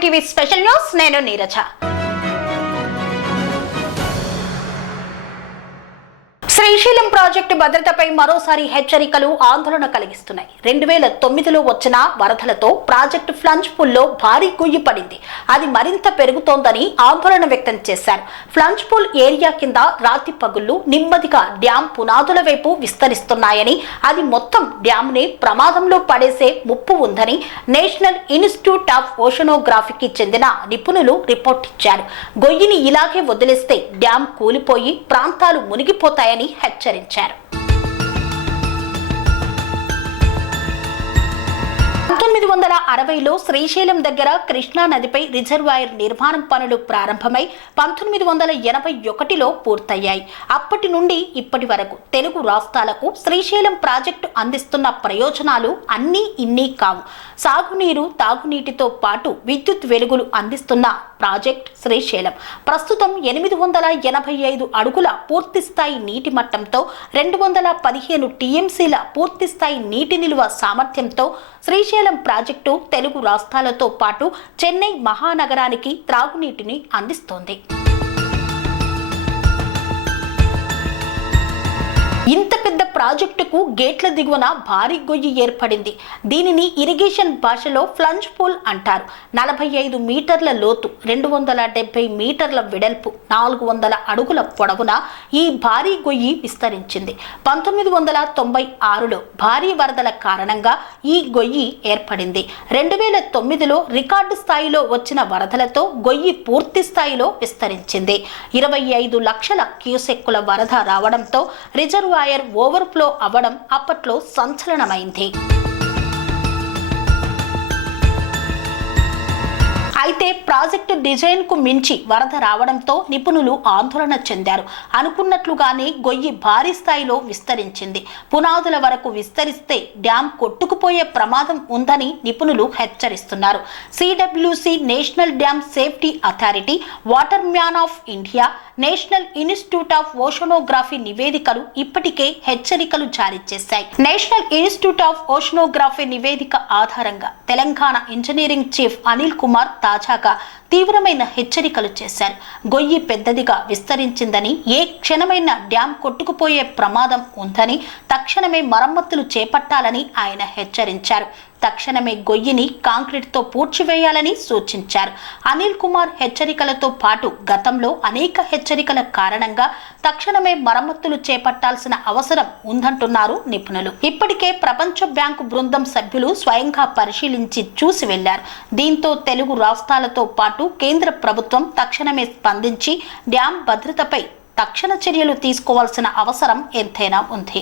TV special news నేను Neeraja Srisailam project భద్రతపై మరోసారి హెచ్చరికలు ఆందోళన కలిగిస్తున్నాయి. రెండు వేల తొమ్మిదిలో వచ్చిన వరదలతో ప్రాజెక్టు ఫ్లంజ్ పూల్లో భారీ గుయ్యి పడింది. అది మరింత పెరుగుతోందని ఆందోళన వ్యక్తం చేశారు. ఫ్లంజ్ పూల్ ఏరియా కింద రాతి పగుళ్ళు నెమ్మదిగా డ్యాం పునాదుల వైపు విస్తరిస్తున్నాయని అది మొత్తం డ్యాంని ప్రమాదంలో పడేసే ముప్పు ఉందని నేషనల్ ఇన్స్టిట్యూట్ ఆఫ్ ఓషనోగ్రఫీకి చెందిన నిపుణులు రిపోర్ట్ ఇచ్చారు. గొయ్యిని ఇలాగే వదిలేస్తే డ్యాం కూలిపోయి ప్రాంతాలు మునిగిపోతాయని హెచ్చరించారు. పంతొమ్మిది వందల అరవైలో శ్రీశైలం దగ్గర కృష్ణా నదిపై రిజర్వాయర్ నిర్మాణం పనులు ప్రారంభమై పంతొమ్మిది వందల ఎనభై ఒకటిలో పూర్తయ్యాయి. అప్పటి నుండి ఇప్పటి వరకు తెలుగు రాష్ట్రాలకు శ్రీశైలం ప్రాజెక్టు అందిస్తున్న ప్రయోజనాలు అన్నీ ఇన్ని కావు. సాగునీరు తాగునీటితో పాటు విద్యుత్ వెలుగులు అందిస్తున్న ప్రాజెక్ట్ శ్రీశైలం. ప్రస్తుతం ఎనిమిది వందల ఎనభై ఐదు అడుగుల పూర్తిస్థాయి నీటి మట్టంతో రెండు వందల పదిహేను టీఎంసీల పూర్తిస్థాయి నీటి నిల్వ సామర్థ్యంతో శ్రీశైలం ప్రాజెక్టు తెలుగు రాష్ట్రాలతో పాటు చెన్నై మహానగరానికి త్రాగునీటిని అందిస్తోంది. ఇంత పెద్ద ప్రాజెక్టుకు గేట్ల దిగువన భారీ గొయ్యి ఏర్పడింది. దీనిని ఇరిగేషన్ భాషలో ఫ్లంజ్ పూల్ అంటారు. నలభై ఐదు మీటర్ల లోతు రెండు వందల డెబ్బై మీటర్ల వెడల్పు నాలుగు వందల అడుగుల పొడవున ఈ భారీ గొయ్యి విస్తరించింది. పంతొమ్మిది వందల తొంభై ఆరులో భారీ వరదల కారణంగా ఈ గొయ్యి ఏర్పడింది. రెండు వేల తొమ్మిదిలో రికార్డు స్థాయిలో వచ్చిన వరదలతో గొయ్యి పూర్తి స్థాయిలో విస్తరించింది. ఇరవై ఐదు లక్షల క్యూసెక్కుల వరద రావడంతో రిజర్వ్ రిజర్వాయర్ ఓవర్ఫ్లో అవ్వడం అప్పట్లో సంచలనమైంది. అయితే ప్రాజెక్టు డిజైన్కు మించి వరద రావడంతో నిపుణులు ఆందోళన చెందారు. అనుకున్నట్లుగానే గొయ్యి భారీ స్థాయిలో విస్తరించింది. పునాదుల వరకు విస్తరిస్తే డ్యాం కొట్టుకుపోయే ప్రమాదం ఉందని నిపుణులు హెచ్చరిస్తున్నారు. CWC national dam safety authority water man of India national institute of oceanography నివేదికలు ఇప్పటికే హెచ్చరికలు జారీ చేశాయి. నేషనల్ ఇన్స్టిట్యూట్ ఆఫ్ ఓషనోగ్రఫీ నివేదిక ఆధారంగా తెలంగాణ ఇంజనీరింగ్ చీఫ్ అనిల్ కుమార్ తాజాగా తీవ్రమైన హెచ్చరికలు చేశారు. గొయ్యి పెద్దదిగా విస్తరించిందని ఏ క్షణమైన డ్యాం కొట్టుకుపోయే ప్రమాదం ఉందని తక్షణమే మరమ్మతులు చేపట్టాలని ఆయన హెచ్చరించారు. తక్షణమే గొయ్యిని కాంక్రీట్తో పూడ్చివేయాలని సూచించారు. అనిల్ కుమార్ హెచ్చరికలతో పాటు గతంలో అనేక హెచ్చరికల కారణంగా తక్షణమే మరమ్మతులు చేపట్టాల్సిన అవసరం ఉందంటున్నారు నిపుణులు. ఇప్పటికే ప్రపంచ బ్యాంకు బృందం సభ్యులు స్వయంగా పరిశీలించి చూసి వెళ్ళారు. దీంతో తెలుగు రాష్ట్రాలతో పాటు కేంద్ర ప్రభుత్వం తక్షణమే స్పందించి డ్యాం భద్రతపై తక్షణ చర్యలు తీసుకోవాల్సిన అవసరం ఎంతైనా ఉంది.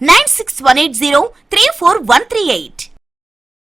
Nine six one eight zero three four one three eight